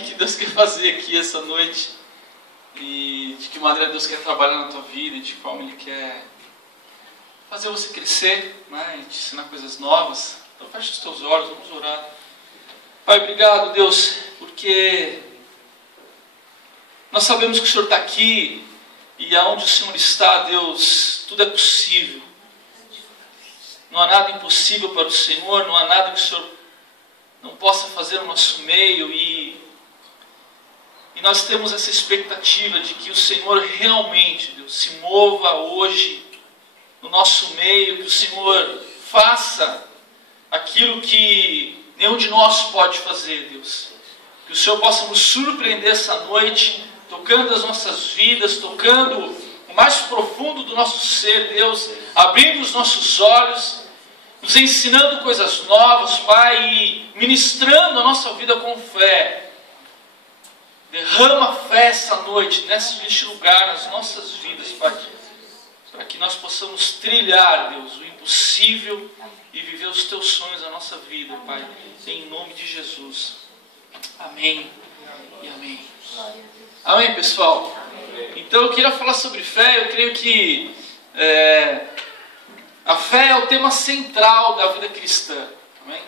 que Deus quer fazer aqui essa noite e de que maneira Deus quer trabalhar na tua vida e de como Ele quer fazer você crescer, né, e te ensinar coisas novas. Então fecha os teus olhos, vamos orar. Pai, obrigado, Deus, porque nós sabemos que o Senhor está aqui e aonde o Senhor está, Deus, tudo é possível. Não há nada impossível para o Senhor, não há nada que o Senhor não possa fazer no nosso meio e nós temos essa expectativa de que o Senhor realmente, Deus, se mova hoje no nosso meio, que o Senhor faça aquilo que nenhum de nós pode fazer, Deus. Que o Senhor possa nos surpreender essa noite, tocando as nossas vidas, tocando o mais profundo do nosso ser, Deus, abrindo os nossos olhos, nos ensinando coisas novas, Pai, e ministrando a nossa vida com fé. Derrama fé essa noite, neste lugar, nas nossas vidas, Pai, para que nós possamos trilhar, Deus, o impossível e viver os Teus sonhos na nossa vida, Pai, em nome de Jesus. Amém e amém. Amém, pessoal? Então eu queria falar sobre fé. Eu creio que a fé é o tema central da vida cristã. Amém?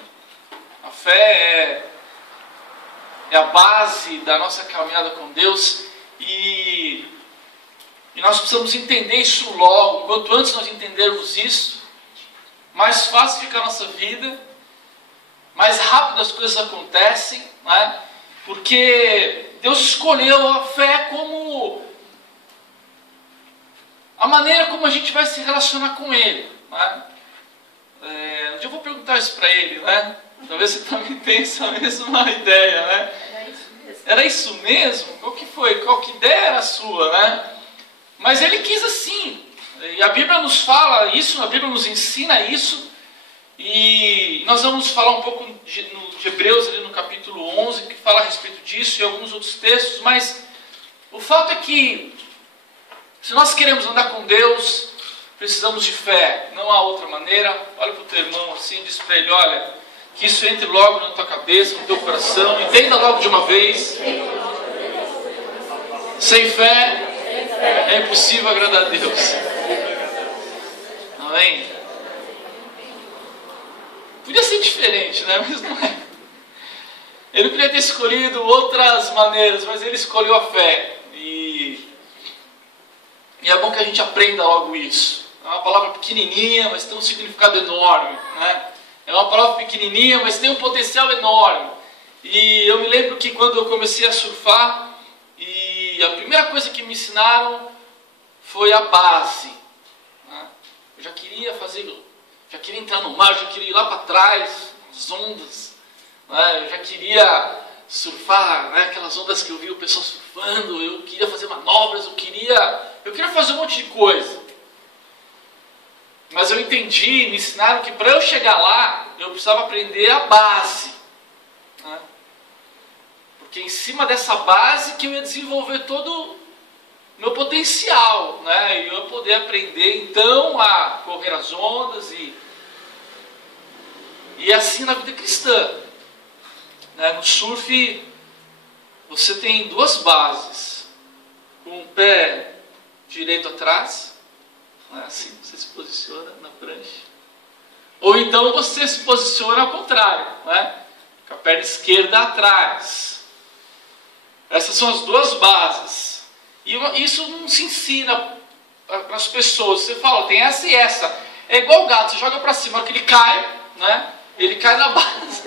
A fé é a base da nossa caminhada com Deus e nós precisamos entender isso logo. Quanto antes nós entendermos isso, mais fácil fica a nossa vida, mais rápido as coisas acontecem, né? Porque Deus escolheu a fé como a maneira como a gente vai se relacionar com Ele, né? Um dia eu vou perguntar isso para Ele, né? Talvez você também tenha essa mesma ideia, né? Era isso mesmo? Qual que foi? Qual que ideia era a sua, né? Mas Ele quis assim. E a Bíblia nos fala isso, a Bíblia nos ensina isso. E nós vamos falar um pouco de Hebreus, ali no capítulo 11, que fala a respeito disso e alguns outros textos. Mas o fato é que, se nós queremos andar com Deus, precisamos de fé. Não há outra maneira. Olha para o teu irmão assim e diz para ele: olha, que isso entre logo na tua cabeça, no teu coração. Entenda logo de uma vez. Sem fé é impossível agradar a Deus. Amém? Podia ser diferente, né? Mas não é. Ele podia ter escolhido outras maneiras, mas ele escolheu a fé. E é bom que a gente aprenda logo isso. É uma palavra pequenininha, mas tem um significado enorme, né? É uma palavra pequenininha, mas tem um potencial enorme. E eu me lembro que quando eu comecei a surfar, e a primeira coisa que me ensinaram foi a base, né? Eu já queria entrar no mar, já queria ir lá para trás, as ondas, né? Eu já queria surfar, né? Aquelas ondas que eu vi o pessoal surfando, eu queria fazer manobras, eu queria fazer um monte de coisa. Mas eu entendi, me ensinaram que para eu chegar lá, eu precisava aprender a base, né? Porque em cima dessa base que eu ia desenvolver todo o meu potencial, né? E eu ia poder aprender então a correr as ondas e assim na vida cristã, né? No surf você tem duas bases, com o pé direito atrás, né? Assim você se posiciona na prancha, ou então você se posiciona ao contrário, né? Com a perna esquerda atrás. Essas são as duas bases. E isso não se ensina para as pessoas. Você fala, tem essa e essa. É igual o gato, você joga para cima, na hora que ele cai, né? Ele cai na base.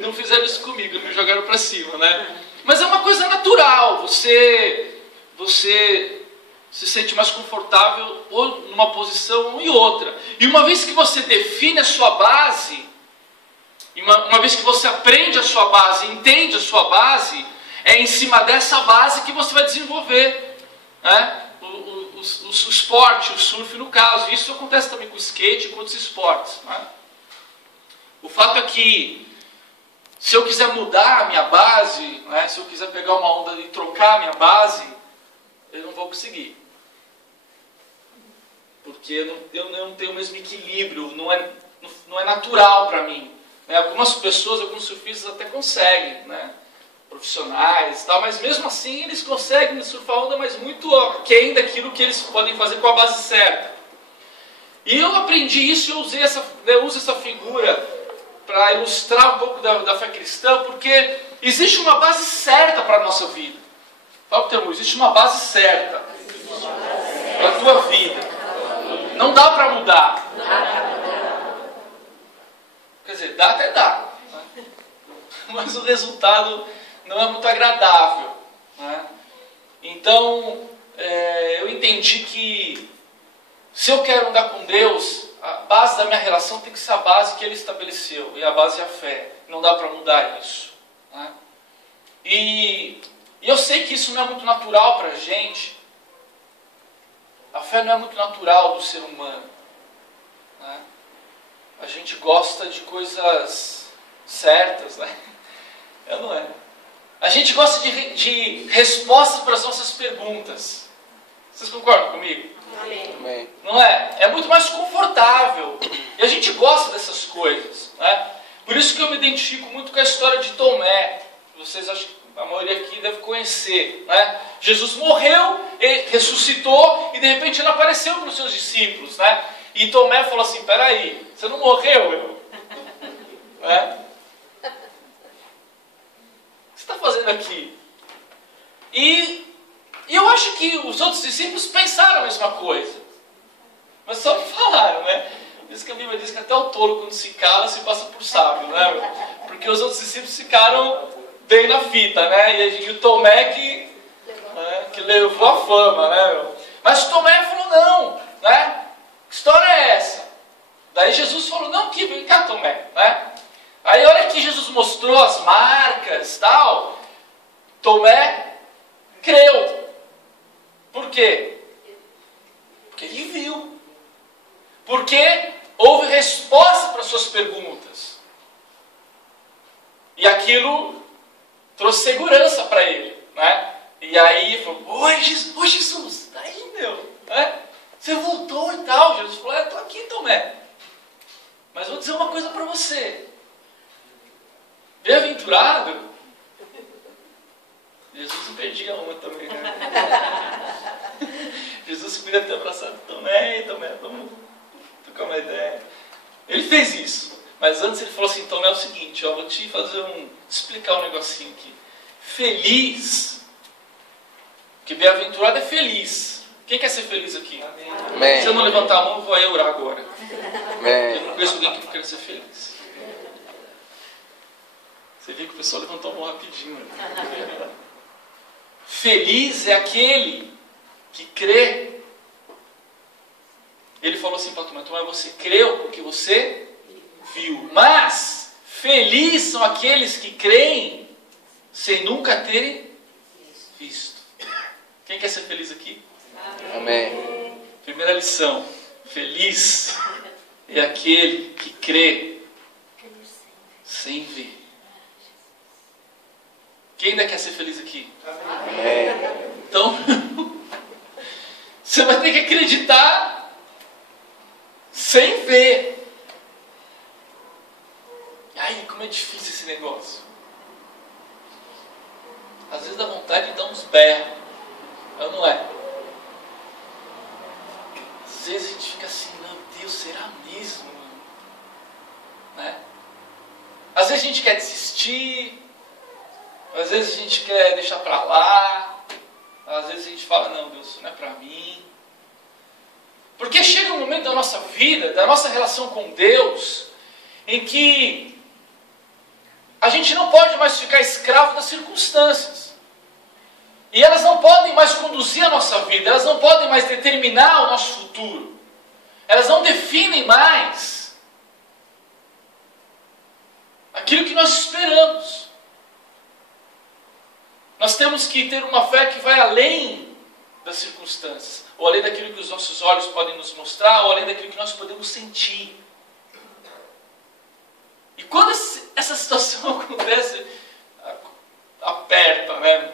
Não fizeram isso comigo, me jogaram para cima, né? Mas é uma coisa natural. Você se sente mais confortável ou numa posição ou em outra. E uma vez que você define a sua base, uma vez que você aprende a sua base, entende a sua base, é em cima dessa base que você vai desenvolver, né? O esporte, o surf no caso. Isso acontece também com o skate e com outros esportes, né? O fato é que, se eu quiser mudar a minha base, né? Se eu quiser pegar uma onda e trocar a minha base, eu não vou conseguir. Porque eu não tenho o mesmo equilíbrio, não é natural para mim, né? Algumas pessoas, alguns surfistas até conseguem, né? profissionais e tal, mas mesmo assim eles conseguem surfar onda, mas muito aquém daquilo que eles podem fazer com a base certa. E eu aprendi isso, eu uso essa figura para ilustrar um pouco da fé cristã, porque existe uma base certa para a nossa vida. Fala para o teu irmão, existe uma base certa para a tua vida. Não dá para mudar. Quer dizer, dá até dá, né? Mas o resultado não é muito agradável, né? Então, eu entendi que se eu quero andar com Deus, a base da minha relação tem que ser a base que Ele estabeleceu, e a base é a fé. Não dá para mudar isso, né? E eu sei que isso não é muito natural para a gente. A fé não é muito natural do ser humano, né? A gente gosta de coisas certas, né? Não é? A gente gosta de respostas para as nossas perguntas. Vocês concordam comigo? Amém. Não é? É muito mais confortável. E a gente gosta dessas coisas, né? Por isso que eu me identifico muito com a história de Tomé. Vocês acham que a maioria aqui deve conhecer, né? Jesus morreu, ressuscitou e de repente ele apareceu para os seus discípulos, né? E Tomé falou assim: peraí, você não morreu, né? O que você está fazendo aqui? E eu acho que os outros discípulos pensaram a mesma coisa, mas só não falaram, né? Por isso que a Bíblia diz que até o tolo, quando se cala, se passa por sábio, né? Porque os outros discípulos ficaram bem na fita, né? E o Tomé que levou a fama, né? Mas Tomé falou: não, né? Que história é essa? Daí Jesus falou: não, vem cá, Tomé, né? Aí a hora que Jesus mostrou as marcas e tal, Tomé creu. Por quê? Porque ele viu. Porque houve resposta para as suas perguntas. E aquilo trouxe segurança para ele, né? E aí ele falou: oi Jesus, tá aí, meu, né? Você voltou e tal. Jesus falou: estou aqui, Tomé. Mas vou dizer uma coisa para você. Bem-aventurado. Jesus não perdia uma também, né? Jesus podia ter abraçado Tomé, vamos trocar uma ideia. Ele fez isso. Mas antes ele falou assim: Tomé, é o seguinte, vou te explicar um negocinho aqui. Feliz, que bem-aventurado é feliz. Quem quer ser feliz aqui? Amém. Se eu não levantar a mão, eu vou orar agora. Amém. Eu não conheço alguém que não quer ser feliz. Você viu que o pessoal levantou a mão rapidinho. Né? Feliz é aquele que crê. Ele falou assim para Tomé: Tomé, você creu porque você viu. Mas felizes são aqueles que creem sem nunca terem visto. Quem quer ser feliz aqui? Amém. Primeira lição: feliz é aquele que crê sem ver. Quem ainda quer ser feliz aqui? Amém. Então, você vai ter que acreditar sem ver. Ai, como é difícil esse negócio. Às vezes dá vontade de dar uns berros. Não é? Às vezes a gente fica assim: meu Deus, será mesmo? Né? Às vezes a gente quer desistir. Às vezes a gente quer deixar para lá. Às vezes a gente fala: não, Deus, isso não é para mim. Porque chega um momento da nossa vida, da nossa relação com Deus, em que a gente não pode mais ficar escravo das circunstâncias. E elas não podem mais conduzir a nossa vida, elas não podem mais determinar o nosso futuro. Elas não definem mais aquilo que nós esperamos. Nós temos que ter uma fé que vai além das circunstâncias, ou além daquilo que os nossos olhos podem nos mostrar, ou além daquilo que nós podemos sentir. E quando essa situação acontece, aperta, né?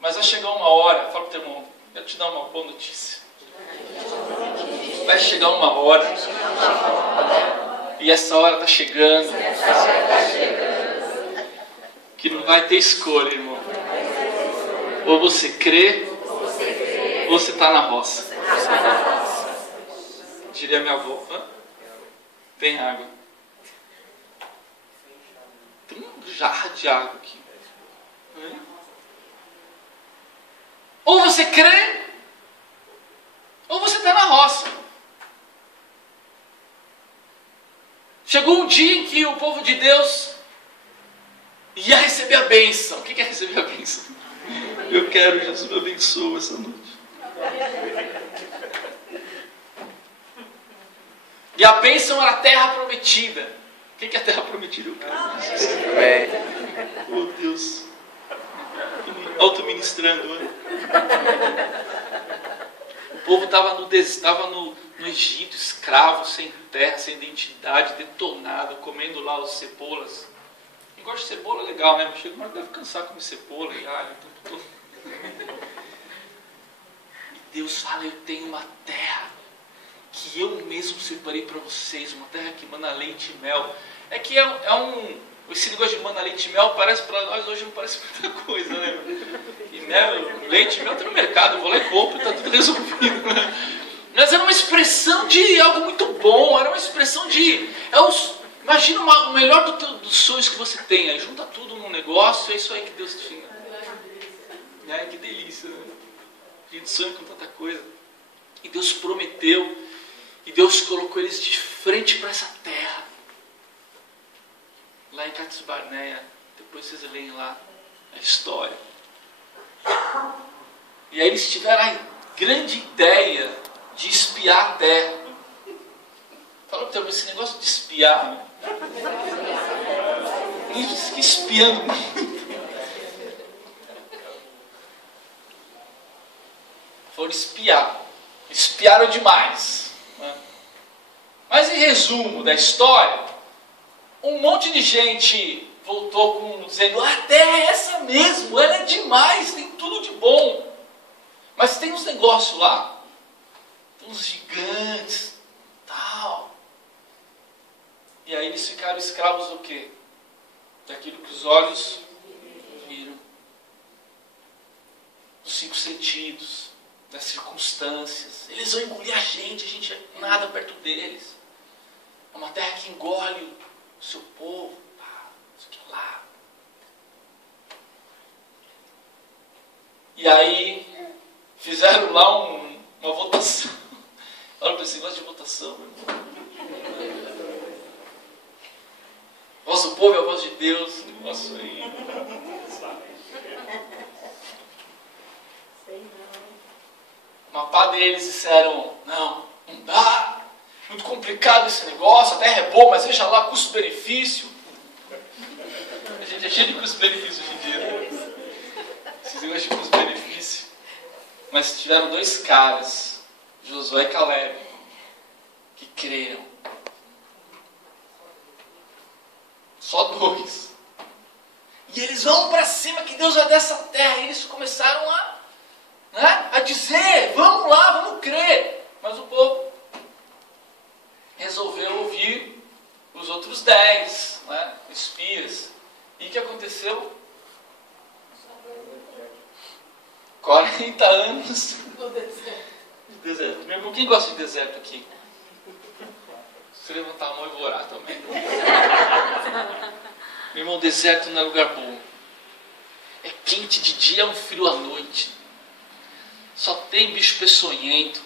Mas vai chegar uma hora, fala para o teu irmão, eu te dar uma boa notícia. Vai chegar uma hora, e essa hora está chegando, que não vai ter escolha, irmão. Ou você crê, ou você está na roça. Diria minha avó. Hã? Tem água. Tem um jarro de água aqui. Ou você crê, ou você está na roça. Chegou um dia em que o povo de Deus ia receber a bênção. O que é receber a bênção? Eu quero, Jesus me abençoe essa noite. E a bênção era a terra prometida. O que é a terra prometida? Eu quero. Amém. Oh Deus. Auto-ministrando. O povo estava no Egito, escravo, sem terra, sem identidade, detonado, comendo lá os cebolas. Quem gosta de cebola é legal, né? Mas chega uma hora que deve cansar de comer cebola e alho o tempo todo. E Deus fala, eu tenho uma terra que eu mesmo separei para vocês, uma terra que mana leite e mel. É que esse negócio de mana leite e mel parece para nós hoje, não parece muita coisa, né? E mel, leite e mel tem no mercado, eu vou lá e compro, está tudo resolvido, né? Mas era uma expressão de algo muito bom, era uma expressão de... imagina o melhor dos sonhos que você tem, aí junta tudo num negócio, é isso aí que Deus tinha. Ai, que delícia, né? A gente sonha com tanta coisa. E Deus prometeu, e Deus colocou eles de frente para essa terra. Lá em Cades Barnea, depois vocês leem lá a história. E aí eles tiveram a grande ideia de espiar a terra. Fala para esse negócio de espiar, né? Eles ficam espiando muito. Foram espiar. Espiaram demais. Né? Mas em resumo da história, um monte de gente voltou dizendo, a terra é essa mesmo, ela é demais, tem tudo de bom. Mas tem uns negócios lá, tem uns gigantes, tal. E aí eles ficaram escravos do quê? Daquilo que os olhos viram. Dos 5 sentidos, das circunstâncias. Eles vão engolir a gente é nada perto deles. É uma terra que engole o seu povo. Isso aqui lá. E aí fizeram lá uma votação. Olha para esse negócio de votação, meu irmão. A voz do povo é a voz de Deus. Negócio aí. Uma pá deles disseram, não dá. Muito complicado esse negócio, a terra é boa, mas veja lá, custo-benefício. A gente é cheio de custo-benefício hoje em dia. Né? Esses negócios de custo-benefício. Mas tiveram 2 caras, Josué e Caleb, que creram. Só 2. E eles vão para cima que Deus vai dar essa terra. E eles começaram a dizer, vamos lá, vamos crer. Mas o povo resolveu ouvir os outros 10 espias. E o que aconteceu? 40 anos de deserto. Meu irmão, quem gosta de deserto aqui? Se levantar a mão, eu vou orar também. Meu irmão, deserto não é lugar bom. É quente de dia, é um frio à noite. Só tem bicho peçonhento.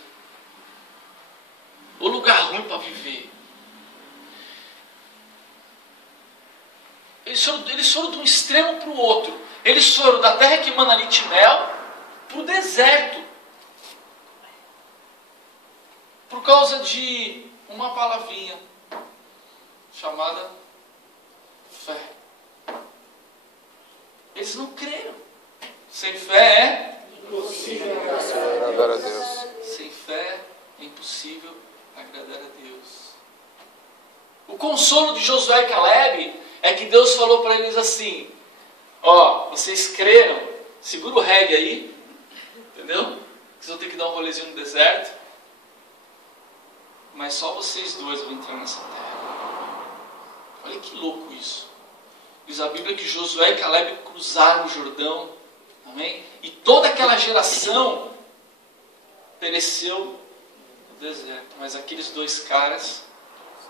O lugar ruim para viver. Eles foram de um extremo para o outro. Eles foram da terra que mana leite e mel para o deserto. Por causa de uma palavrinha chamada fé. Eles não creram. Sem fé é impossível agradar a Deus. Sem fé é impossível agradar a Deus. O consolo de Josué e Caleb é que Deus falou para eles assim: ó, vocês creram, segura o reggae aí, entendeu? Vocês vão ter que dar um rolezinho no deserto, mas só vocês 2 vão entrar nessa terra. Olha que louco isso. Diz a Bíblia que Josué e Caleb cruzaram o Jordão. Amém? E toda aquela geração pereceu no deserto. Mas aqueles dois caras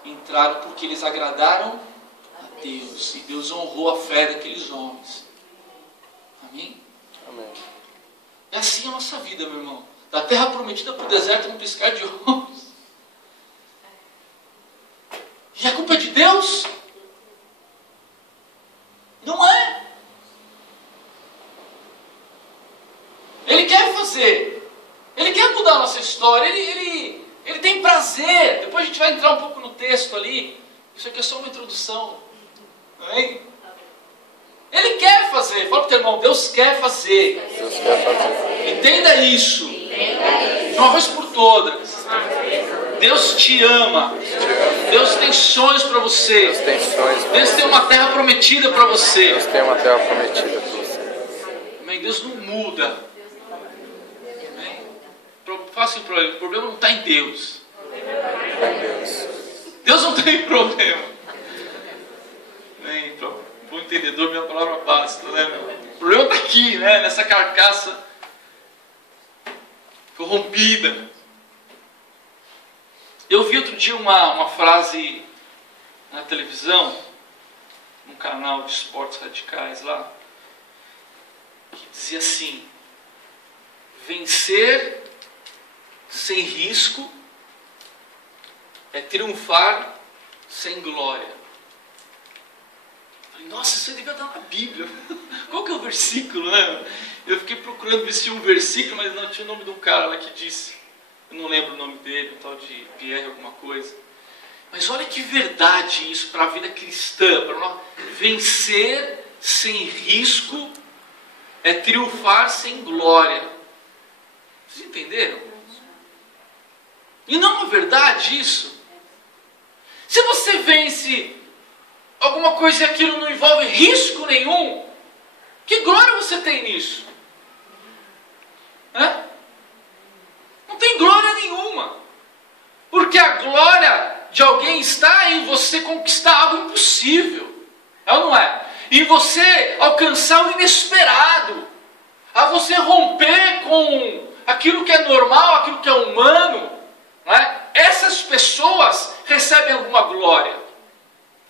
entraram porque eles agradaram a Deus. E Deus honrou a fé daqueles homens. Amém? Amém. É assim a nossa vida, meu irmão. Da terra prometida para o deserto num piscar de olhos. E a culpa é de Deus? Não é. Ele quer fazer. Ele quer mudar a nossa história. Ele tem prazer. Depois a gente vai entrar um pouco no texto ali. Isso aqui é só uma introdução. Amém? Ele quer fazer. Fala para o teu irmão, Deus quer fazer. Deus quer fazer. Entenda isso. De uma vez por todas. Deus te ama. Deus tem sonhos para você. Deus tem sonhos. Deus tem uma terra prometida para você. Deus tem uma terra prometida para você. Amém? Deus não muda. Amém? Fala assim para ele, o problema não está em Deus. Em Deus. Deus não tem problema. Amém? Para o entendedor, minha palavra basta. Né? O problema está aqui, né? Nessa carcaça corrompida. Eu vi outro dia uma frase na televisão, num canal de esportes radicais lá, que dizia assim: vencer sem risco é triunfar sem glória. Eu falei, nossa, isso aí devia estar na Bíblia. Qual que é o versículo, né? Eu fiquei procurando ver se tinha um versículo, mas não tinha o nome de um cara lá que disse. Eu não lembro o nome dele, um tal de Pierre alguma coisa. Mas olha que verdade isso para a vida cristã. Para nós. Vencer sem risco é triunfar sem glória. Vocês entenderam? E não é uma verdade isso? Se você vence alguma coisa e aquilo não envolve risco nenhum, que glória você tem nisso? Hã? Não tem glória nenhuma. Porque a glória de alguém está em você conquistar algo impossível. É ou não é? Em você alcançar o inesperado. A você romper com aquilo que é normal, aquilo que é humano. Não é? Essas pessoas recebem alguma glória.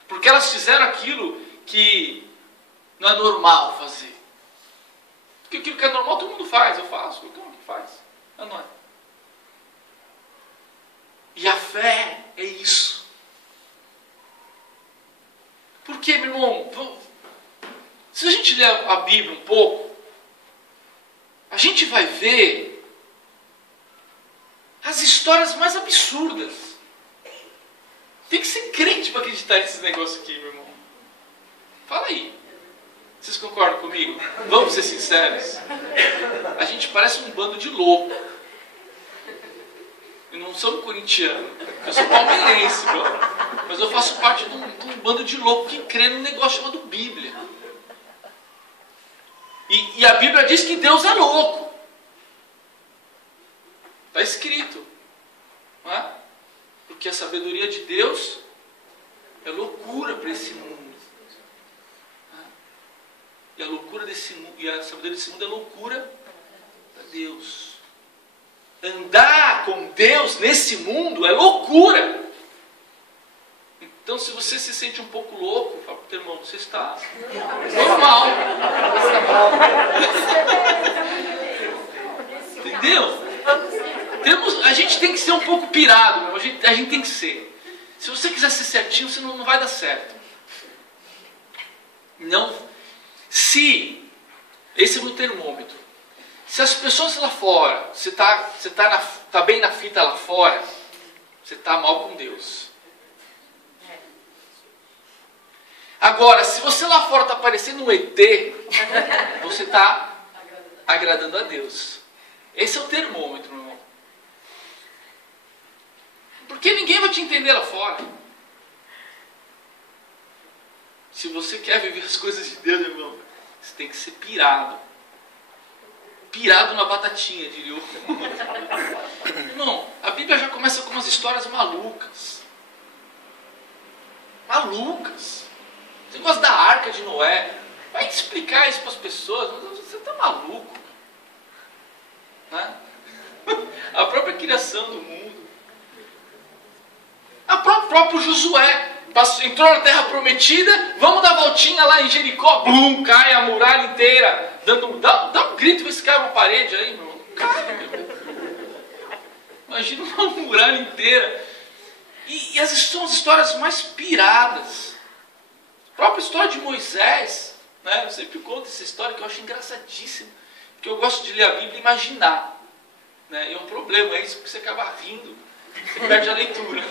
Porque elas fizeram aquilo que não é normal fazer. Porque aquilo que é normal todo mundo faz. Eu faço, qualquer um que faz. É ou não é? E a fé é isso. Porque, meu irmão, se a gente ler a Bíblia um pouco, a gente vai ver as histórias mais absurdas. Tem que ser crente para acreditar nesses negócios aqui, meu irmão. Fala aí. Vocês concordam comigo? Vamos ser sinceros. A gente parece um bando de louco. Eu não sou corintiano, eu sou palmeirense, bro. Mas eu faço parte de um bando de louco que crê num negócio chamado Bíblia. E a Bíblia diz que Deus é louco. Está escrito. Não é? Porque a sabedoria de Deus é loucura para esse mundo. E a loucura desse mundo, e a sabedoria desse mundo é loucura para Deus. Andar com Deus nesse mundo é loucura. Então, se você se sente um pouco louco, fala para o teu irmão, você está normal. Entendeu? A gente tem que ser um pouco pirado, meu. A gente tem que ser. Se você quiser ser certinho, você não vai dar certo. Não. Esse é o meu termômetro. Se as pessoas lá fora, você tá bem na fita lá fora, você está mal com Deus. Agora, se você lá fora está parecendo um ET, você está agradando a Deus. Esse é o termômetro, meu irmão. Porque ninguém vai te entender lá fora. Se você quer viver as coisas de Deus, meu irmão, você tem que ser pirado. Pirado na batatinha, diria eu. Irmão, a Bíblia já começa com umas histórias malucas. Malucas. Esse negócio da arca de Noé. Vai explicar isso para as pessoas. Você está maluco. Né? A própria criação do mundo. O próprio Josué. Entrou na terra prometida, vamos dar voltinha lá em Jericó, blum, cai a muralha inteira. Dá um grito para esse cara na parede aí, meu. Cai, meu. Imagina uma muralha inteira. E essas são as histórias mais piradas. A própria história de Moisés, né? Eu sempre conto essa história que eu acho engraçadíssima. Porque eu gosto de ler a Bíblia e imaginar. Né? E é um problema, é isso, porque você acaba rindo. Você perde a leitura.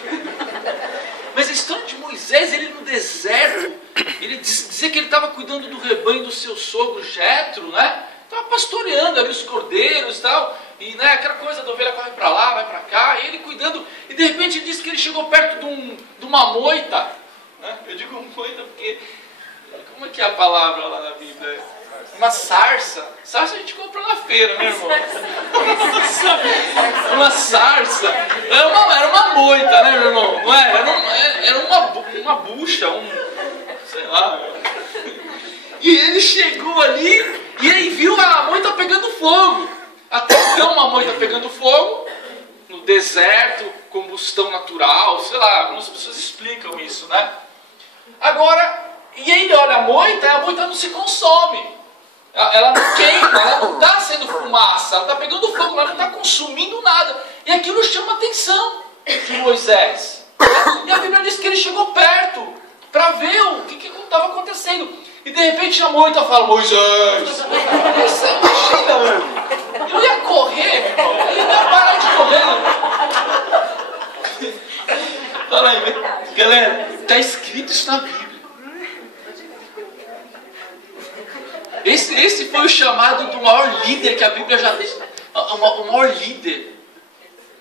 Mas a história de Moisés, ele no deserto, ele dizia que ele estava cuidando do rebanho do seu sogro Jetro, né? Estava pastoreando ali os cordeiros e tal. E né, aquela coisa da ovelha corre para lá, vai para cá. E ele cuidando. E de repente ele disse que ele chegou perto de uma moita. Né? Eu digo moita porque... Como é que é a palavra lá na Bíblia? Uma sarça. Sarça a gente compra na feira, né, irmão? Uma sarça. Era uma moita, né, meu irmão? Não é? Era uma bucha, sei lá. E ele chegou ali e aí viu a moita pegando fogo. Até então uma moita pegando fogo, no deserto, combustão natural, sei lá, algumas pessoas explicam isso, né? Agora, e ele olha a moita não se consome. Ela não queima, ela não está sendo fumaça, ela está pegando fogo, ela não está consumindo nada. E aquilo chama a atenção de Moisés. E a Bíblia diz que ele chegou perto para ver o que estava acontecendo. E de repente a moita fala, Moisés, você imagina, mano. Eu ia correr, meu irmão, eu ia parar de correr. Fala aí, galera, está escrito isso na Bíblia. Esse foi o chamado do maior líder que a Bíblia já fez. O maior líder.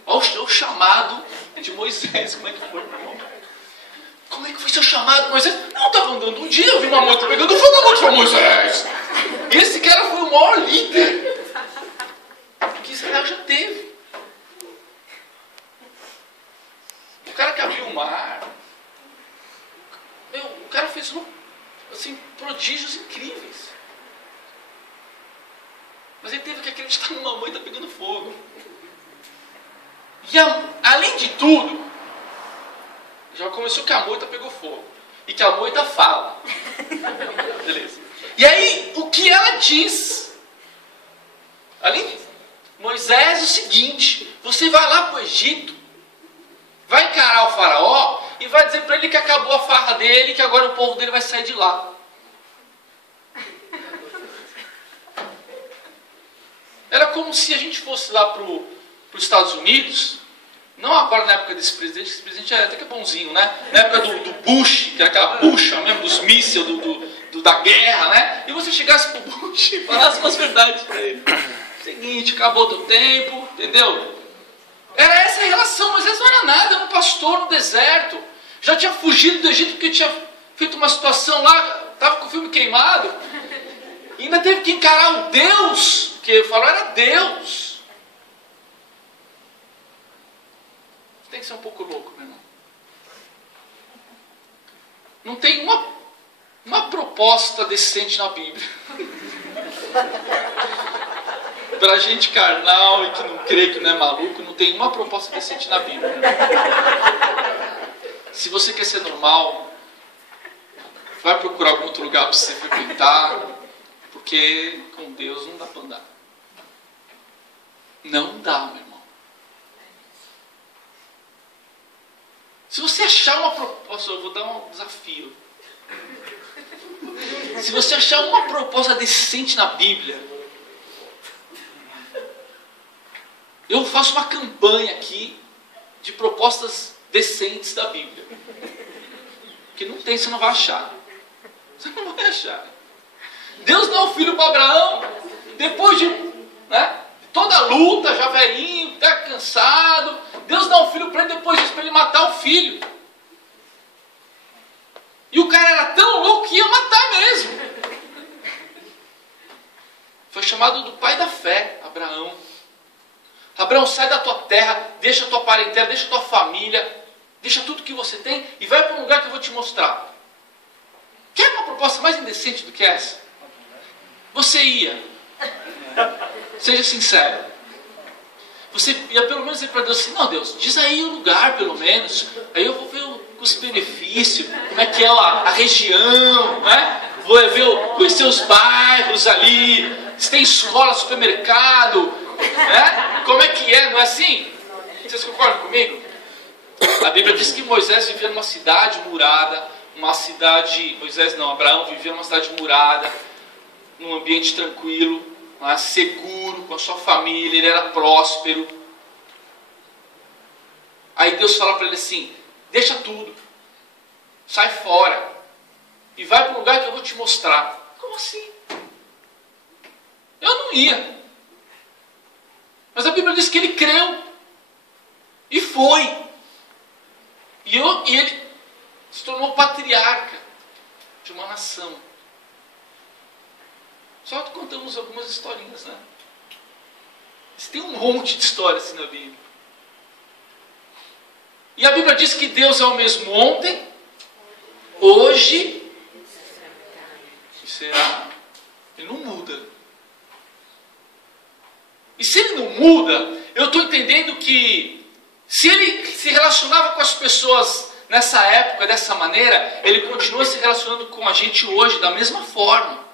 Olha o chamado de Moisés. Como é que foi, meu irmão? Como é que foi seu chamado, Moisés? Não, estava andando um dia, eu vi uma moita pegando fogo, a moita foi Moisés. Esse cara foi o maior líder que Israel já teve. O cara que abriu o mar. O cara fez assim, prodígios incríveis. Mas ele teve que acreditar numa moita pegando fogo. E além de tudo, já começou que a moita pegou fogo. E que a moita fala. Beleza. E aí, o que ela diz? Além de Moisés, o seguinte: você vai lá para o Egito, vai encarar o faraó e vai dizer para ele que acabou a farra dele, que agora o povo dele vai sair de lá. Era como se a gente fosse lá para os Estados Unidos, não agora na época desse presidente, esse presidente até que é bonzinho, né? Na época do Bush, que era aquela bucha mesmo, dos mísseis, da guerra, né? E você chegasse para o Bush e falasse umas verdades para ele. Seguinte, acabou o teu tempo, entendeu? Era essa a relação, mas eles não era nada, era um pastor no deserto. Já tinha fugido do Egito porque tinha feito uma situação lá, estava com o filme queimado. E ainda teve que encarar o Deus, que falou era Deus. Você tem que ser um pouco louco, meu irmão. Não tem uma proposta decente na Bíblia. Para gente carnal e que não crê, que não é maluco, não tem uma proposta decente na Bíblia. Se você quer ser normal, vai procurar algum outro lugar para você frequentar, porque com Deus não dá para andar. Não dá, meu irmão. Se você achar uma proposta, eu vou dar um desafio. Se você achar uma proposta decente na Bíblia, eu faço uma campanha aqui de propostas decentes da Bíblia. Que não tem, você não vai achar. Você não vai achar. Deus dá um filho para Abraão, depois de toda a luta, já velhinho, até cansado. Deus dá um filho para ele, depois disso, para ele matar o filho. E o cara era tão louco que ia matar mesmo. Foi chamado do pai da fé, Abraão. Abraão, sai da tua terra, deixa a tua parentela, deixa a tua família, deixa tudo que você tem e vai para um lugar que eu vou te mostrar. Que é proposta mais indecente do que essa? Você ia. Seja sincero. Você ia pelo menos dizer para Deus assim, não, Deus, diz aí o lugar pelo menos. Aí eu vou ver o custo-benefício, como é que é a região, né? Vou ver, conhecer os bairros ali, se tem escola, supermercado, né? Como é que é, não é assim? Vocês concordam comigo? A Bíblia diz que Moisés vivia numa cidade murada, Abraão vivia numa cidade murada, num ambiente tranquilo, seguro, com a sua família, ele era próspero. Aí Deus fala para ele assim, deixa tudo, sai fora, e vai para o lugar que eu vou te mostrar. Como assim? Eu não ia. Mas a Bíblia diz que ele creu, e foi. E ele se tornou patriarca de uma nação. Só contamos algumas historinhas, né? Mas tem um monte de histórias assim na Bíblia. E a Bíblia diz que Deus é o mesmo ontem, hoje e será. Ele não muda. E se ele não muda, eu estou entendendo que se ele se relacionava com as pessoas nessa época, dessa maneira, ele continua se relacionando com a gente hoje da mesma forma.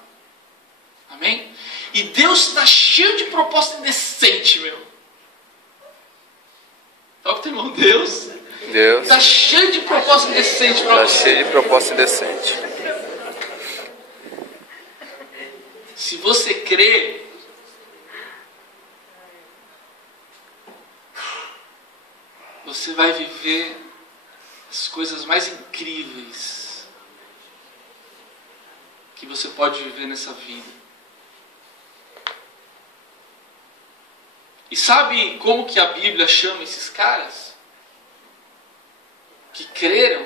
Amém? E Deus está cheio de proposta indecente, meu. Sabe o que tem, irmão? Deus está cheio de proposta indecente para você. Está cheio de proposta indecente. Se você crê, você vai viver as coisas mais incríveis que você pode viver nessa vida. E sabe como que a Bíblia chama esses caras? Que creram?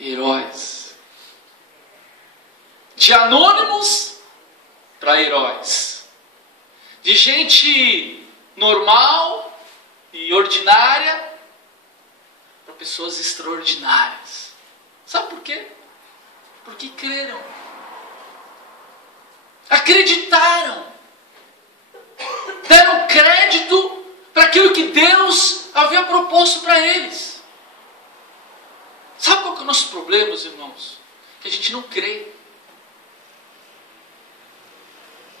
Heróis. De anônimos para heróis. De gente normal e ordinária para pessoas extraordinárias. Sabe por quê? Porque creram. Acreditaram. Deram crédito para aquilo que Deus havia proposto para eles. Sabe qual que é o nosso problema, meus irmãos? Que a gente não crê.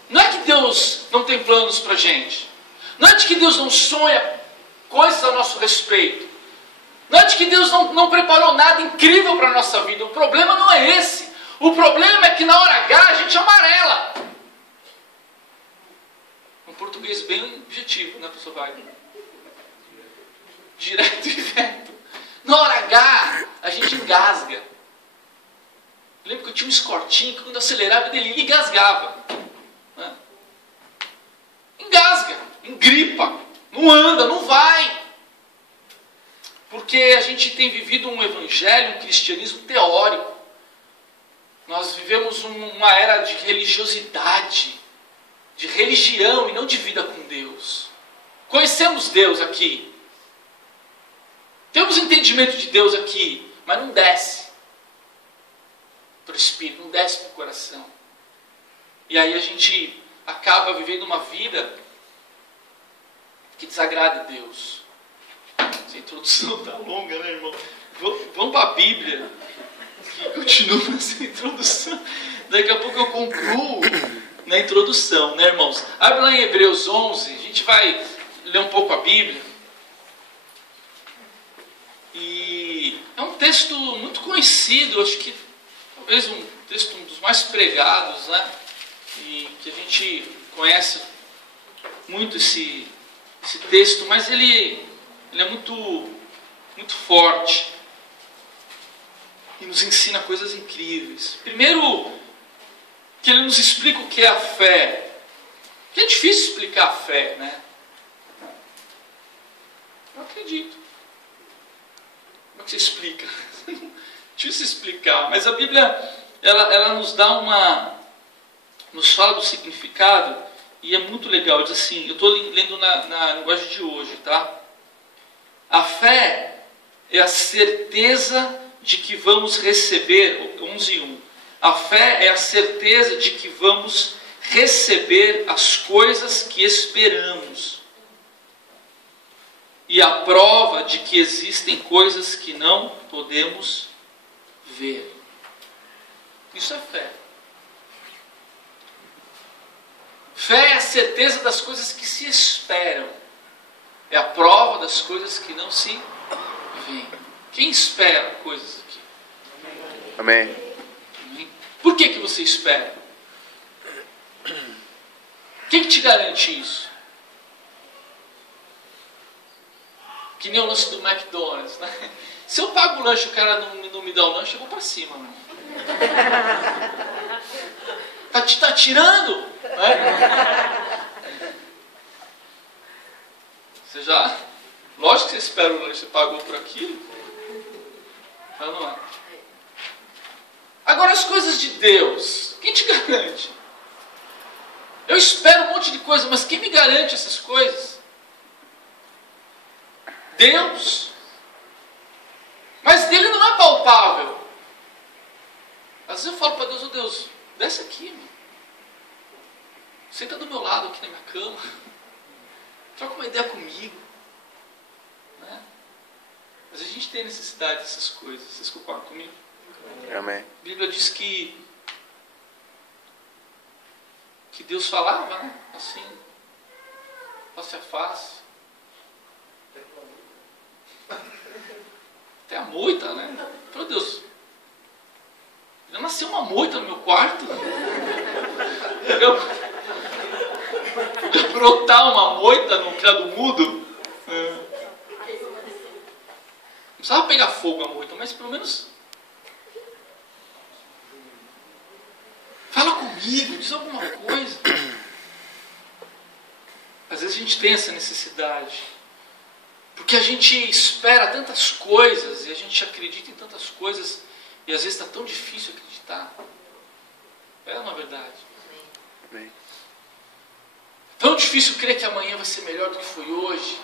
Não é que Deus não tem planos para a gente. Não é de que Deus não sonha coisas a nosso respeito. Não é de que Deus não preparou nada incrível para a nossa vida. O problema não é esse. O problema é que na hora H a gente amarela. Um português bem objetivo, né, professor Wagner? Direto e reto. Na hora H, a gente engasga. Eu lembro que eu tinha um escortinho que quando acelerava ele engasgava. Né? Engasga, engripa, não anda, não vai. Porque a gente tem vivido um evangelho, um cristianismo teórico. Nós vivemos uma era de religiosidade, de religião e não de vida com Deus. Conhecemos Deus aqui. Temos entendimento de Deus aqui, mas não desce para o Espírito, não desce para o coração. E aí a gente acaba vivendo uma vida que desagrada a Deus. Essa introdução está longa, né, irmão? Vamos para a Bíblia, que continua essa introdução. Daqui a pouco eu concluo na introdução, né, irmãos? Abre lá em Hebreus 11, a gente vai ler um pouco a Bíblia. E é um texto muito conhecido, acho que talvez um texto um dos mais pregados, né? E que a gente conhece muito esse texto, mas ele é muito forte e nos ensina coisas incríveis. Primeiro, que ele nos explica o que é a fé. Que é difícil explicar a fé, né? Eu acredito. Como é que você explica? Difícil explicar, mas a Bíblia ela nos dá nos fala do significado e é muito legal. Diz assim, eu estou lendo na linguagem de hoje, tá? A fé é a certeza de que vamos receber, 11:1. A fé é a certeza de que vamos receber as coisas que esperamos. E a prova de que existem coisas que não podemos ver. Isso é fé. Fé é a certeza das coisas que se esperam. É a prova das coisas que não se veem. Quem espera coisas aqui? Amém. Por que você espera? Quem que te garante isso? Que nem o lance do McDonald's, né? Se eu pago o lanche e o cara não me dá o lanche, eu vou pra cima, mano. Tá tirando? Né? Você já... Lógico que você espera o lanche, você pagou por aquilo. Mas não é. Agora as coisas de Deus, quem te garante? Eu espero um monte de coisa, mas quem me garante essas coisas? Deus. Mas dele não é palpável. Às vezes eu falo para Deus, Deus, desce aqui, mano. Senta do meu lado aqui na minha cama. Troca uma ideia comigo. Né? Mas a gente tem necessidade dessas coisas. Vocês concordam comigo? Amém. A Bíblia diz que Deus falava, né? Assim, face a face. Até a moita, né? Meu Deus, já nasceu uma moita no meu quarto. Brotar uma moita no criado mudo. Não precisava pegar fogo a moita, mas pelo menos fala comigo, diz alguma coisa. Às vezes a gente tem essa necessidade. Porque a gente espera tantas coisas e a gente acredita em tantas coisas e às vezes está tão difícil acreditar. É uma verdade. Amém. Tão difícil crer que amanhã vai ser melhor do que foi hoje.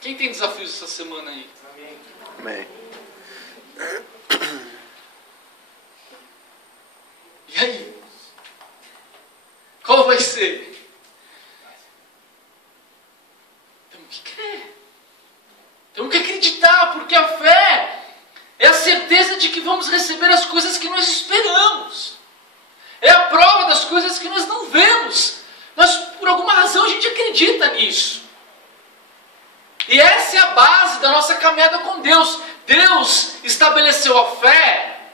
Quem tem desafios essa semana aí? Amém. E aí? Qual vai ser? Temos que crer. Temos que acreditar, porque a fé é a certeza de que vamos receber as coisas que nós esperamos. É a prova das coisas que nós não vemos. Mas por alguma razão a gente acredita nisso. E essa é a base da nossa caminhada com Deus. Deus estabeleceu a fé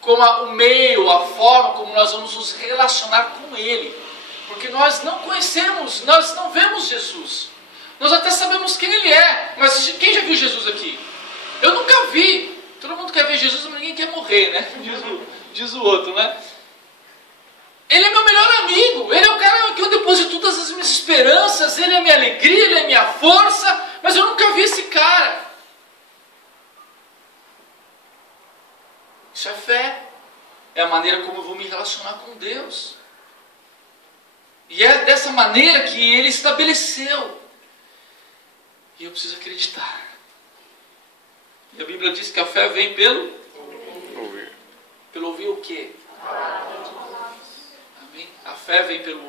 como o meio, a forma como nós vamos nos relacionar com Ele. Porque nós não conhecemos, nós não vemos Jesus. Nós até sabemos quem Ele é, mas quem já viu Jesus aqui? Eu nunca vi. Todo mundo quer ver Jesus, mas ninguém quer morrer, né? Diz o outro, né? Ele é meu melhor amigo. Ele é o cara que eu deposito todas as minhas esperanças. Ele é minha alegria, Ele é minha força. Mas eu nunca vi esse cara. Isso é fé. É a maneira como eu vou me relacionar com Deus. E é dessa maneira que Ele estabeleceu. E eu preciso acreditar. E a Bíblia diz que a fé vem pelo Ouvir. Pelo ouvir o quê? Amém? A fé vem pelo